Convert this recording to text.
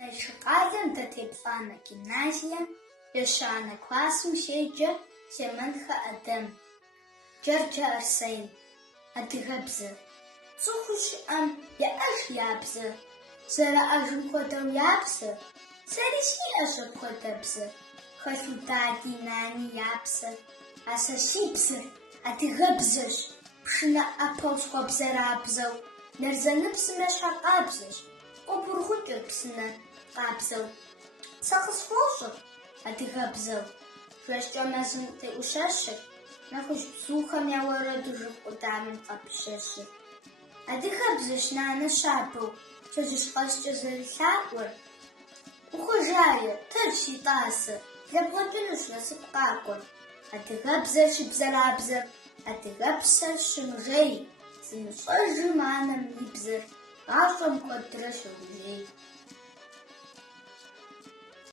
Налшыкъалэм дытеплӏанэ гимназием ещанэ классым щеджэ Семэнхэ Адэм, Джэрджэ Арсен, адыгэбзэ. Цӏыхур щыӏэм еӏэж ябзэ, зэрыӏэжым хуэдэу ябзэ. Сэри сиӏэщ апхуэдэ бзэ, хэлъу дади, нани я псэ. А сэ си бзэр адыгэбзэщ, пшынэ ӏэпэу схуэбзэрабзэу, нэрзэныбзэмэ щхьэкъабзэщ, къобургъукӏыр псынэ къабзэу. Сэ къысфӏощӏыр адыгэбзэу, жэщкӏэ мэзым теӏущэщыр, нэхъыжь бзухэм я уэрэду жыг къудамэм къапщэщыр. Адыгэбзэщ нанэ щабэу пщэдджыжь къэскӏэ зэрылъаӏуэр. Ухуэжае, тэрщ си тӏасэ, зэбгъэкӏынущ насып къакӏуэр. Адыгэбзэр щыбзэрабзэр, адыгэпсэр щымыжей, зымыщӏэжым анэм и бзэр гъащӏэм куэдрэ щогужьей.